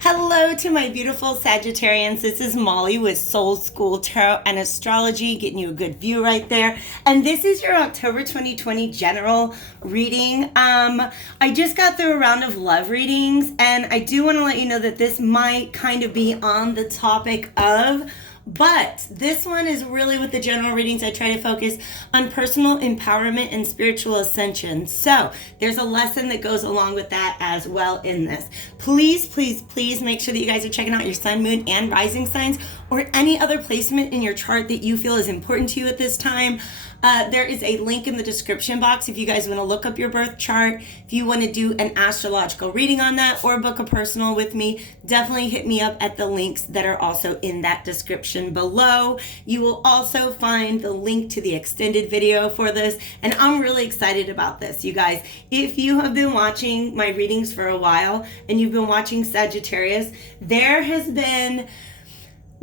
Hello to my beautiful Sagittarians. This is Molly with Soul School Tarot and Astrology, getting you a good view right there. And this is your October 2020 general reading. I just got through a round of love readings, and I do want to let you know that this might kind of be on the topic of, but this one is really with the general readings. I try to focus on personal empowerment and spiritual ascension. So there's a lesson that goes along with that as well in this. Please, please, please make sure that you guys are checking out your sun, moon, and rising signs, or any other placement in your chart that you feel is important to you at this time. There is a link in the description box if you guys want to look up your birth chart. If you want to do an astrological reading on that or book a personal with me, definitely hit me up at the links that are also in that description below. You will also find the link to the extended video for this, and I'm really excited about this, you guys. If you have been watching my readings for a while and you've been watching Sagittarius, there has been,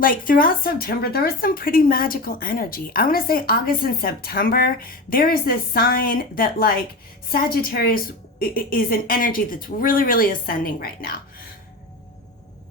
like, throughout September, there was some pretty magical energy. I want to say August and September, there is this sign that, like, Sagittarius is an energy that's really, really ascending right now.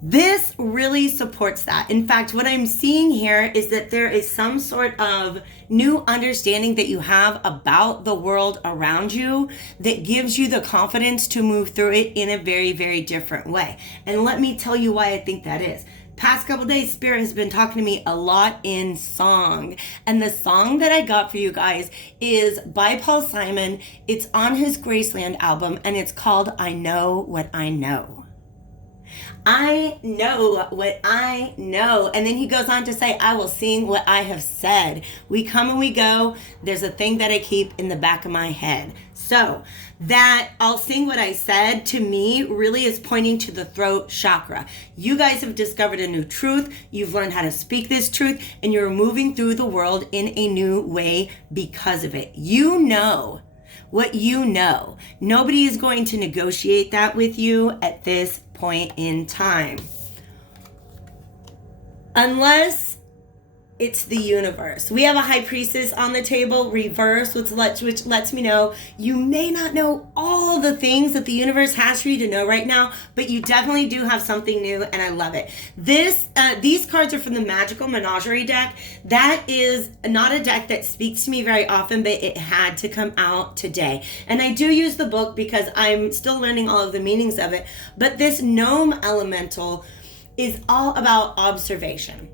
This really supports that. In fact, what I'm seeing here is that there is some sort of new understanding that you have about the world around you that gives you the confidence to move through it in a very, very different way. And let me tell you why I think that is. Past couple days, Spirit has been talking to me a lot in song. And the song that I got for you guys is by Paul Simon. It's on his Graceland album, and it's called I Know What I Know. I know what I know. And then he goes on to say, I will sing what I have said. We come and we go. There's a thing that I keep in the back of my head. So that I'll sing what I said, to me, really is pointing to the throat chakra. You guys have discovered a new truth. You've learned how to speak this truth, and you're moving through the world in a new way because of it. You know what you know. Nobody is going to negotiate that with you at this point in time, unless it's the universe. We have a high priestess on the table, reverse, which lets me know you may not know all the things that the universe has for you to know right now, but you definitely do have something new, and I love it. These cards are from the Magical Menagerie deck. That is not a deck that speaks to me very often, but it had to come out today. And I do use the book because I'm still learning all of the meanings of it. But this gnome elemental is all about observation.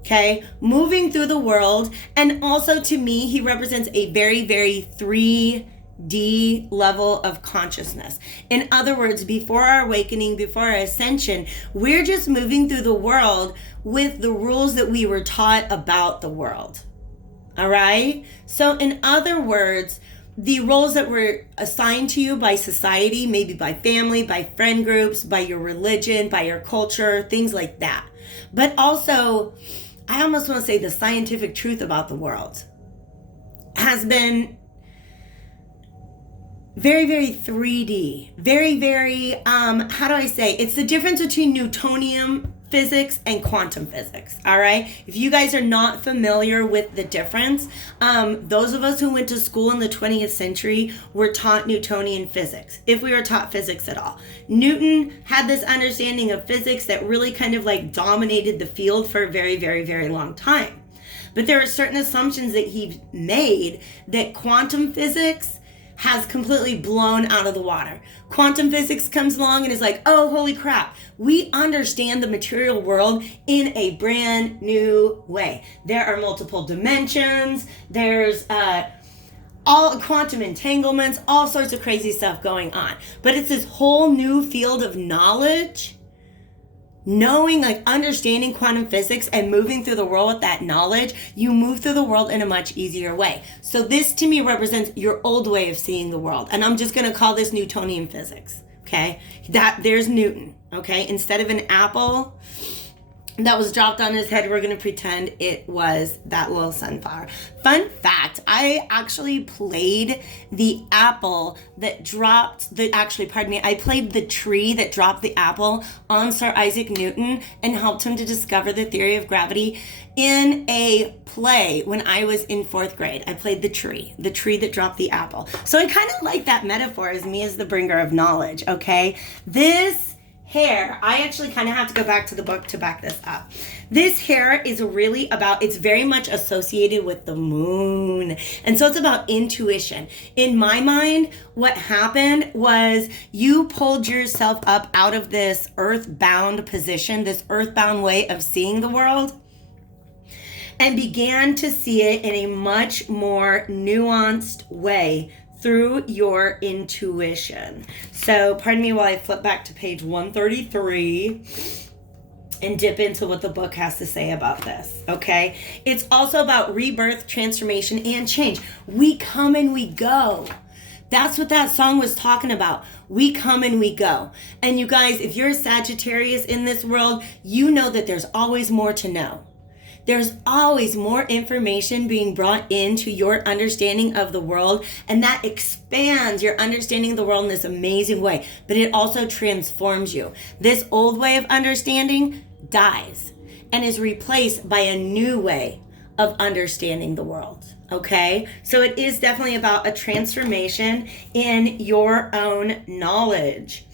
Okay, moving through the world. And also, to me, he represents a very, very 3D level of consciousness. In other words, before our awakening, before our ascension, we're just moving through the world with the rules that we were taught about the world. All right? So in other words, the roles that were assigned to you by society, maybe by family, by friend groups, by your religion, by your culture, things like that. But also, I almost want to say the scientific truth about the world has been very, very 3D. Very, very, how do I say? It's the difference between Newtonian physics and quantum physics, all right? If you guys are not familiar with the difference, those of us who went to school in the 20th century were taught Newtonian physics, if we were taught physics at all. Newton had this understanding of physics that really kind of like dominated the field for a very, very, very long time. But there are certain assumptions that he made that quantum physics has completely blown out of the water. Quantum physics comes along and is like, oh, holy crap. We understand the material world in a brand new way. There are multiple dimensions. There's all quantum entanglements, all sorts of crazy stuff going on. But it's this whole new field of knowledge. Knowing, like, understanding quantum physics and moving through the world with that knowledge, you move through the world in a much easier way. So this to me represents your old way of seeing the world. And I'm just going to call this Newtonian physics. Okay. There's Newton. Okay. Instead of an apple that was dropped on his head, we're going to pretend it was that little sunflower. Fun fact, I actually played the apple that dropped I played the tree that dropped the apple on Sir Isaac Newton and helped him to discover the theory of gravity in a play when I was in 4th grade. I played the tree that dropped the apple. So I kind of like that metaphor as me as the bringer of knowledge, okay? This hair, I actually kind of have to go back to the book to back this up. This hair is really about, it's very much associated with the moon. And so it's about intuition. In my mind, what happened was you pulled yourself up out of this earthbound position, this earthbound way of seeing the world, and began to see it in a much more nuanced way through your intuition. So pardon me while I flip back to page 133 and dip into what the book has to say about this, okay? It's also about rebirth, transformation, and change. We come and we go. That's what that song was talking about. We come and we go. And you guys, if you're a Sagittarius in this world, you know that there's always more to know. There's always more information being brought into your understanding of the world, and that expands your understanding of the world in this amazing way, but it also transforms you. This old way of understanding dies and is replaced by a new way of understanding the world, okay? So it is definitely about a transformation in your own knowledge.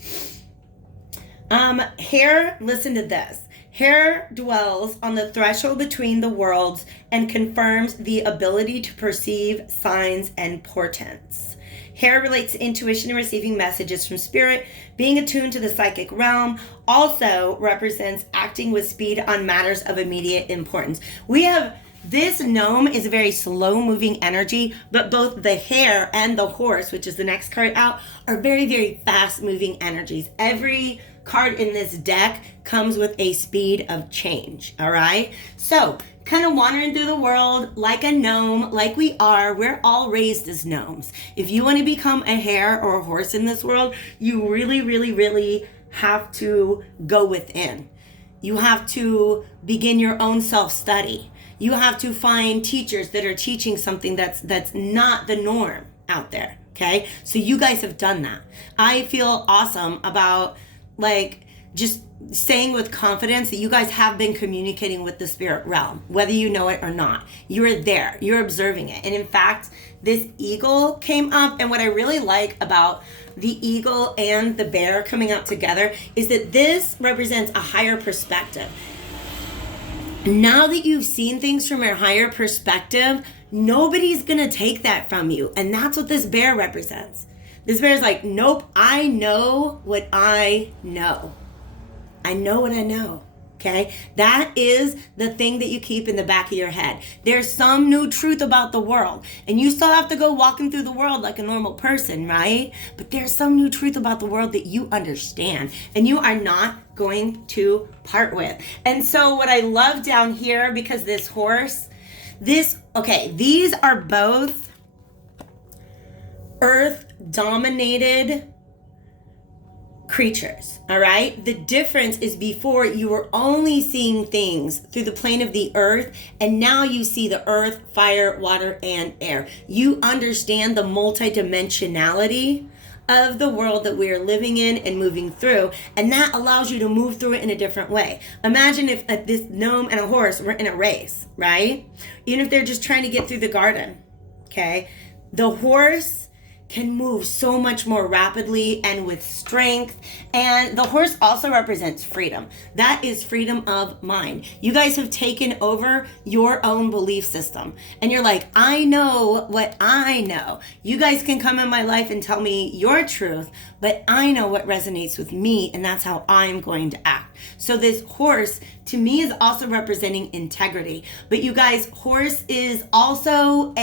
Here, listen to this. Hair dwells on the threshold between the worlds and confirms the ability to perceive signs and portents. Hair relates to intuition and receiving messages from spirit. Being attuned to the psychic realm also represents acting with speed on matters of immediate importance. This gnome is a very slow moving energy, but both the hare and the horse, which is the next card out, are very, very fast moving energies. Every card in this deck comes with a speed of change, all right? So kind of wandering through the world like a gnome, like we are. We're all raised as gnomes. If you want to become a hare or a horse in this world, you really, really, really have to go within. You have to begin your own self-study. You have to find teachers that are teaching something that's not the norm out there, okay? So you guys have done that. I feel awesome about just saying with confidence that you guys have been communicating with the spirit realm, whether you know it or not. You're there, you're observing it. And in fact, this eagle came up, and what I really like about the eagle and the bear coming out together is that this represents a higher perspective. Now that you've seen things from a higher perspective, nobody's gonna take that from you. And that's what this bear represents. This bear is like, nope, I know what I know. I know what I know, okay? That is the thing that you keep in the back of your head. There's some new truth about the world, and you still have to go walking through the world like a normal person, right? But there's some new truth about the world that you understand, and you are not going to part with. And so what I love down here, because this horse, these are both earth-dominated creatures, all right? The difference is before you were only seeing things through the plane of the earth, and now you see the earth, fire, water, and air. You understand the multidimensionality of the world that we are living in and moving through, and that allows you to move through it in a different way. Imagine if this gnome and a horse were in a race, right? Even if they're just trying to get through the garden, okay? The horse can move so much more rapidly and with strength. And the horse also represents freedom. That is freedom of mind. You guys have taken over your own belief system. And you're like, I know what I know. You guys can come in my life and tell me your truth, but I know what resonates with me, and that's how I'm going to act. So this horse, to me, is also representing integrity. But you guys, horse is also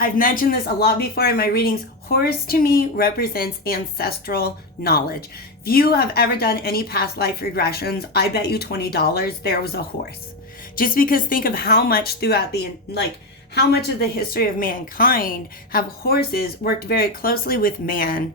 I've mentioned this a lot before in my readings. Horse to me represents ancestral knowledge. If you have ever done any past life regressions, I bet you $20 there was a horse. Just because think of how much throughout how much of the history of mankind have horses worked very closely with man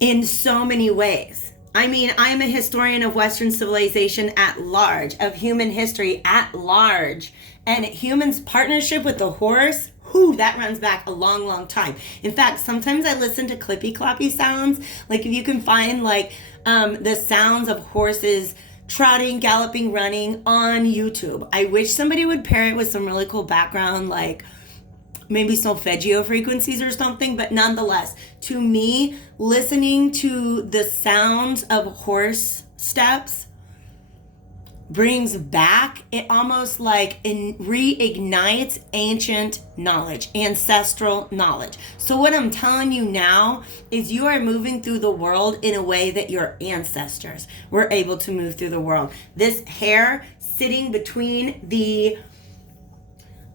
in so many ways. I mean, I'm a historian of Western civilization at large, of human history at large. And humans' partnership with the horse, that runs back a long, long time. In fact, sometimes I listen to clippy cloppy sounds. Like if you can find the sounds of horses trotting, galloping, running on YouTube. I wish somebody would pair it with some really cool background, maybe solfeggio frequencies or something, but nonetheless, to me, listening to the sounds of horse steps brings back, it almost like reignites ancient knowledge, ancestral knowledge. So what I'm telling you now is you are moving through the world in a way that your ancestors were able to move through the world. This hair sitting between the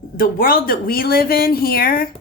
world that we live in here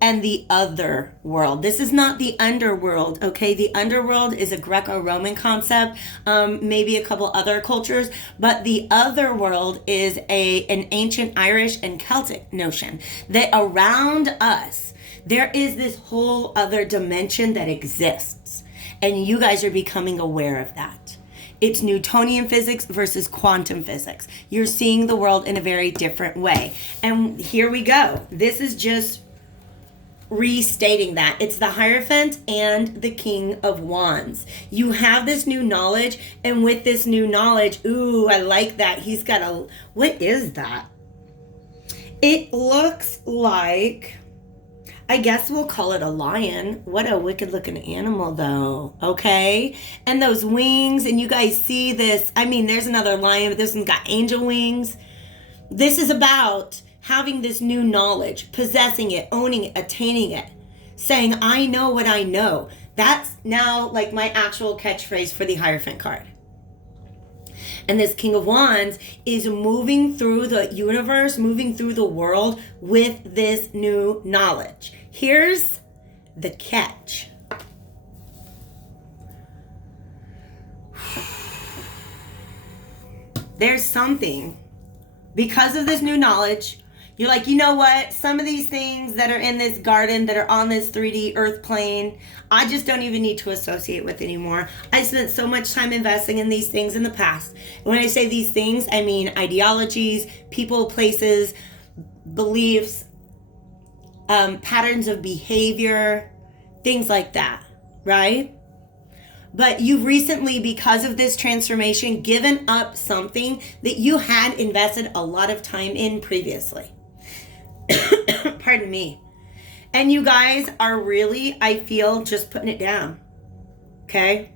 and the other world. This is not the underworld, okay? The underworld is a Greco-Roman concept, maybe a couple other cultures, but the other world is an ancient Irish and Celtic notion that around us, there is this whole other dimension that exists, and you guys are becoming aware of that. It's Newtonian physics versus quantum physics. You're seeing the world in a very different way. And here we go. This is just restating that. It's the Hierophant and the King of Wands. You have this new knowledge, and with this new knowledge, ooh, I like that. He's got what is that? It looks like, I guess we'll call it a lion. What a wicked looking animal though, okay? And those wings, and you guys see this, I mean, there's another lion, but this one's got angel wings. This is about having this new knowledge, possessing it, owning it, attaining it, saying, I know what I know. That's now like my actual catchphrase for the Hierophant card. And this King of Wands is moving through the universe, moving through the world with this new knowledge. Here's the catch. There's something, because of this new knowledge, you're like, you know what? Some of these things that are in this garden, that are on this 3D earth plane, I just don't even need to associate with anymore. I spent so much time investing in these things in the past. And when I say these things, I mean ideologies, people, places, beliefs, patterns of behavior, things like that, right? But you've recently, because of this transformation, given up something that you had invested a lot of time in previously. Pardon me. And you guys are really, I feel, just putting it down. Okay?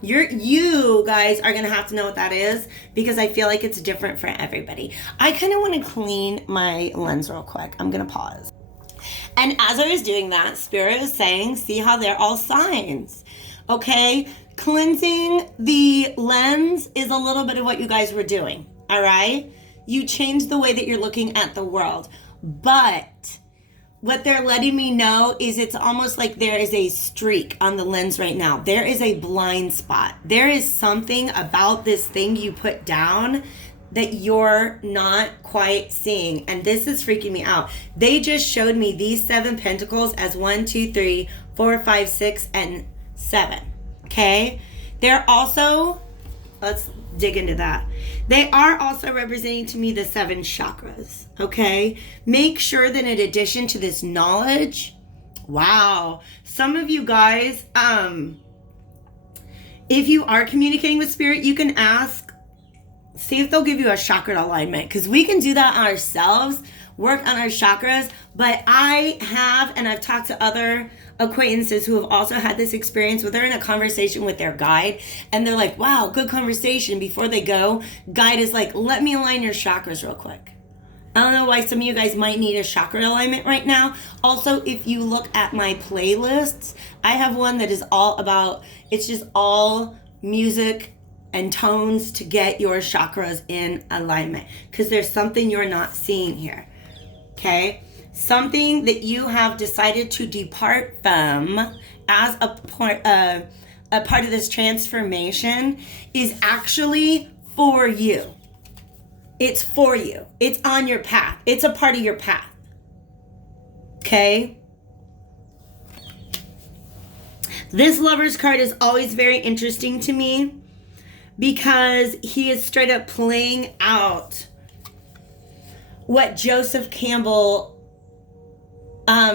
You guys are going to have to know what that is, because I feel like it's different for everybody. I kind of want to clean my lens real quick. I'm going to pause. And as I was doing that, Spirit was saying, see how they're all signs. Okay? Cleansing the lens is a little bit of what you guys were doing. All right? You changed the way that you're looking at the world. But what they're letting me know is it's almost like there is a streak on the lens right now. There is a blind spot. There is something about this thing you put down that you're not quite seeing. And this is freaking me out. They just showed me these 7 pentacles as 1, 2, 3, 4, 5, 6, and 7. Okay? They're also, let's dig into that. They are also representing to me the 7 chakras, okay? Make sure that in addition to this knowledge, wow, some of you guys, if you are communicating with Spirit, you can ask, see if they'll give you a chakra alignment, because we can do that ourselves, work on our chakras, but I have, and I've talked to other acquaintances who have also had this experience where they're in a conversation with their guide and they're like, wow, good conversation. Before they go, guide is like, let me align your chakras real quick. I don't know why some of you guys might need a chakra alignment right now. Also, if you look at my playlists, I have one that is all about, it's just all music and tones to get your chakras in alignment, because there's something you're not seeing here. Okay? Something that you have decided to depart from as a part of this transformation is actually for you. It's for you. It's on your path. It's a part of your path. Okay? This Lover's card is always very interesting to me because he is straight up playing out what Joseph Campbell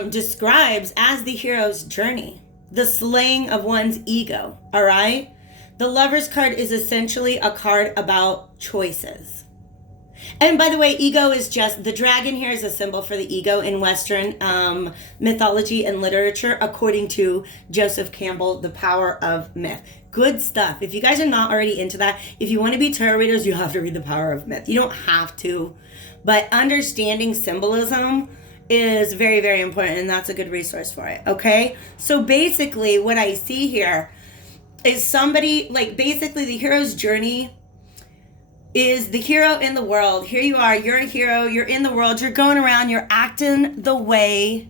describes as the hero's journey, the slaying of one's ego, all right? The Lover's card is essentially a card about choices. And by the way, ego is just, the dragon here is a symbol for the ego in Western mythology and literature, according to Joseph Campbell, The Power of Myth. Good stuff. If you guys are not already into that, if you want to be tarot readers, you have to read The Power of Myth. You don't have to, but understanding symbolism is very, very important, and that's a good resource for it, okay? So basically, what I see here is somebody, like, basically the hero's journey is the hero in the world. Here you are, you're a hero, you're in the world, you're going around, you're acting the way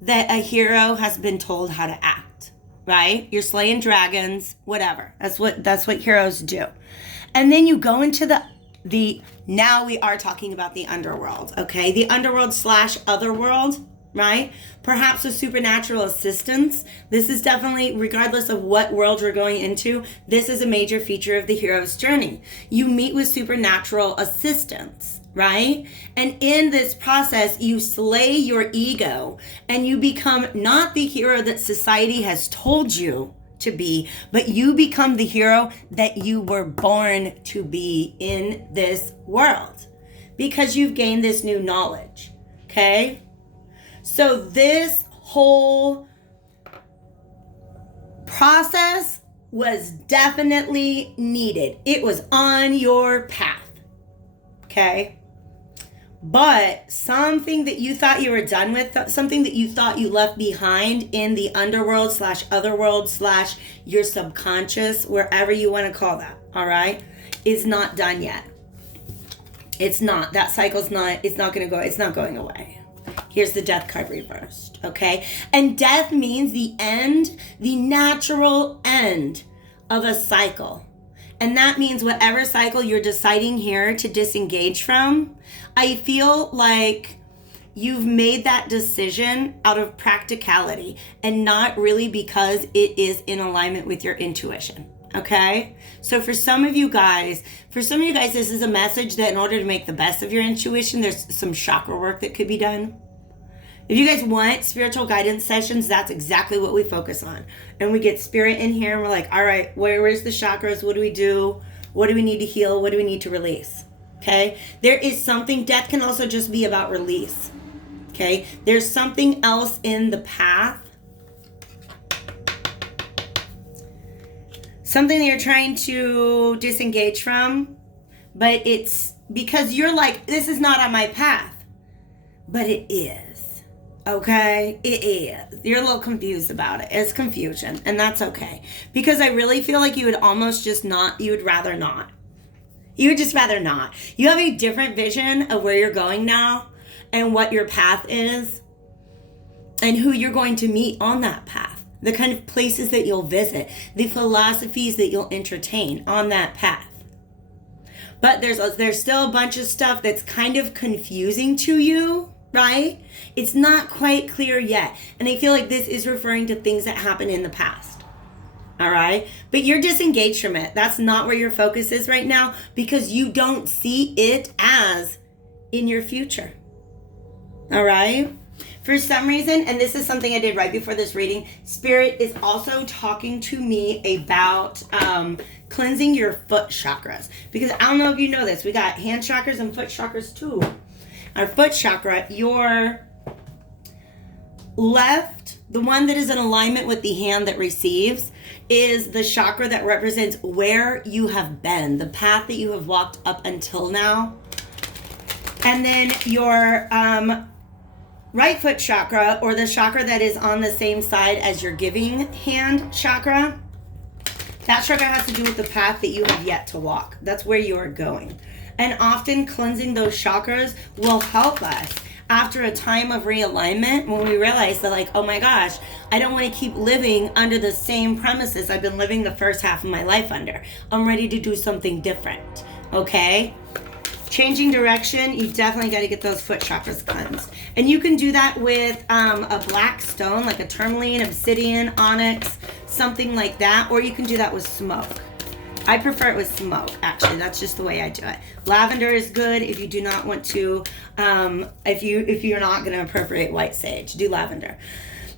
that a hero has been told how to act, right? You're slaying dragons, whatever. That's what heroes do. And then you go into the now we are talking about the underworld, okay? The underworld / otherworld, right? Perhaps with supernatural assistance. This is definitely, regardless of what world you're going into, this is a major feature of the hero's journey. You meet with supernatural assistance, right? And in this process, you slay your ego and you become not the hero that society has told you to be, but you become the hero that you were born to be in this world because you've gained this new knowledge, okay? So this whole process was definitely needed. It was on your path, okay? But something that you thought you were done with, something that you thought you left behind in the underworld / otherworld / your subconscious, wherever you want to call that, all right, is not done yet. It's not. That cycle's not, it's not going away. Here's the death card reversed, okay? And death means the end, the natural end of a cycle. And that means whatever cycle you're deciding here to disengage from, I feel like you've made that decision out of practicality and not really because it is in alignment with your intuition, okay? So for some of you guys, this is a message that in order to make the best of your intuition, there's some chakra work that could be done. If you guys want spiritual guidance sessions, that's exactly what we focus on. And we get spirit in here and we're like, all right, where's the chakras? What do we do? What do we need to heal? What do we need to release? Okay? There is something, death can also just be about release. Okay? There's something else in the path. Something that you're trying to disengage from, but it's because you're like, this is not on my path. But it is. Okay, it is. You're a little confused about it. It's confusion, and that's okay. Because I really feel like you would almost just not, you would rather not. You would just rather not. You have a different vision of where you're going now and what your path is and who you're going to meet on that path. The kind of places that you'll visit, the philosophies that you'll entertain on that path. But there's still a bunch of stuff that's kind of confusing to you. Right? It's not quite clear yet. And I feel like this is referring to things that happened in the past. All right? But you're disengaged from it. That's not where your focus is right now because you don't see it as in your future. All right? For some reason, and this is something I did right before this reading, Spirit is also talking to me about cleansing your foot chakras. Because I don't know if you know this. We got hand chakras and foot chakras too. Our foot chakra, your left, the one that is in alignment with the hand that receives, is the chakra that represents where you have been, the path that you have walked up until now. And then your right foot chakra, or the chakra that is on the same side as your giving hand chakra, that chakra has to do with the path that you have yet to walk. That's where you are going. And often cleansing those chakras will help us after a time of realignment when we realize that, like, oh my gosh, I don't want to keep living under the same premises I've been living the first half of my life under. I'm ready to do something different, okay? Changing direction, you definitely got to get those foot chakras cleansed. And you can do that with a black stone, like a tourmaline, obsidian, onyx, something like that, or you can do that with smoke. I prefer it with smoke, actually. That's just the way I do it. Lavender is good if you do not want to, if you're not going to appropriate white sage, do lavender.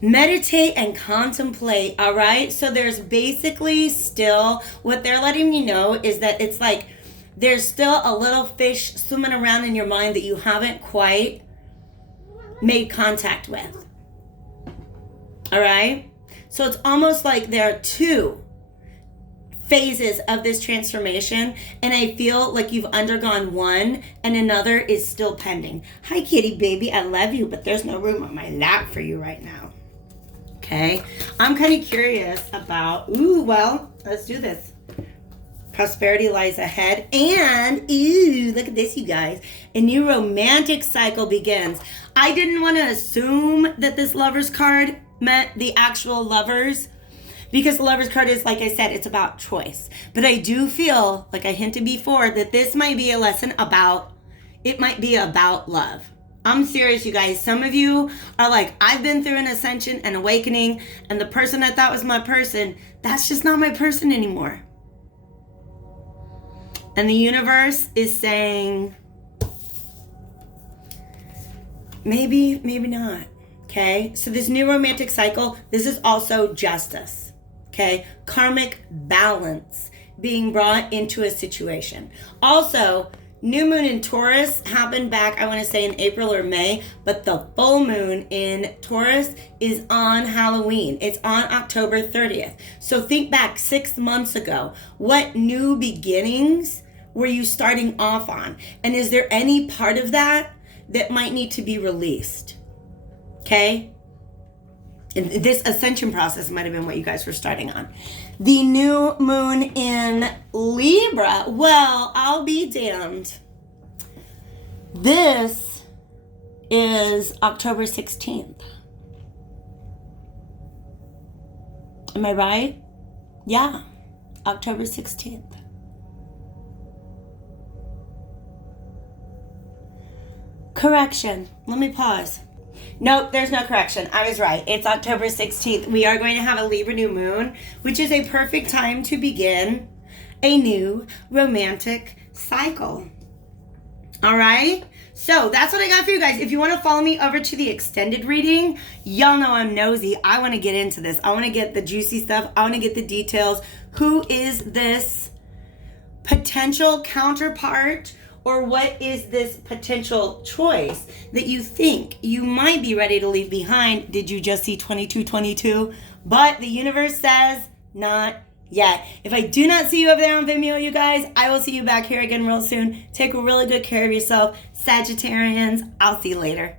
Meditate and contemplate, all right? So there's basically still, what they're letting me know is that it's like there's still a little fish swimming around in your mind that you haven't quite made contact with. All right? So it's almost like there are two phases of this transformation, and I feel like you've undergone one and another is still pending. Hi, kitty baby. I love you, but there's no room on my lap for you right now. Okay? I'm kind of curious about, well, let's do this. Prosperity lies ahead. And, look at this, you guys. A new romantic cycle begins. I didn't want to assume that this Lovers card meant the actual lovers, because the Lovers card is, like I said, it's about choice. But I do feel, like I hinted before, that this might be a lesson about, it might be about love. I'm serious, you guys. Some of you are like, I've been through an ascension and awakening, and the person I thought was my person, that's just not my person anymore. And the universe is saying, maybe not. Okay? So this new romantic cycle, this is also justice. Okay? Karmic balance being brought into a situation. Also, new moon in Taurus happened back, I want to say in April or May, but the full moon in Taurus is on Halloween. It's on October 30th. So think back 6 months ago. What new beginnings were you starting off on? And is there any part of that that might need to be released? Okay? And this ascension process might have been what you guys were starting on. The new moon in Libra. Well, I'll be damned. This is October 16th. Am I right? Yeah, October 16th. Correction. Let me pause. Nope, there's no correction. I was right. It's October 16th. We are going to have a Libra new moon, which is a perfect time to begin a new romantic cycle. All right? So that's what I got for you guys. If you want to follow me over to the extended reading, y'all know I'm nosy. I want to get into this. I want to get the juicy stuff. I want to get the details. Who is this potential counterpart? Or what is this potential choice that you think you might be ready to leave behind? Did you just see 2222? But the universe says not yet. If I do not see you over there on Vimeo, you guys, I will see you back here again real soon. Take really good care of yourself. Sagittarians, I'll see you later.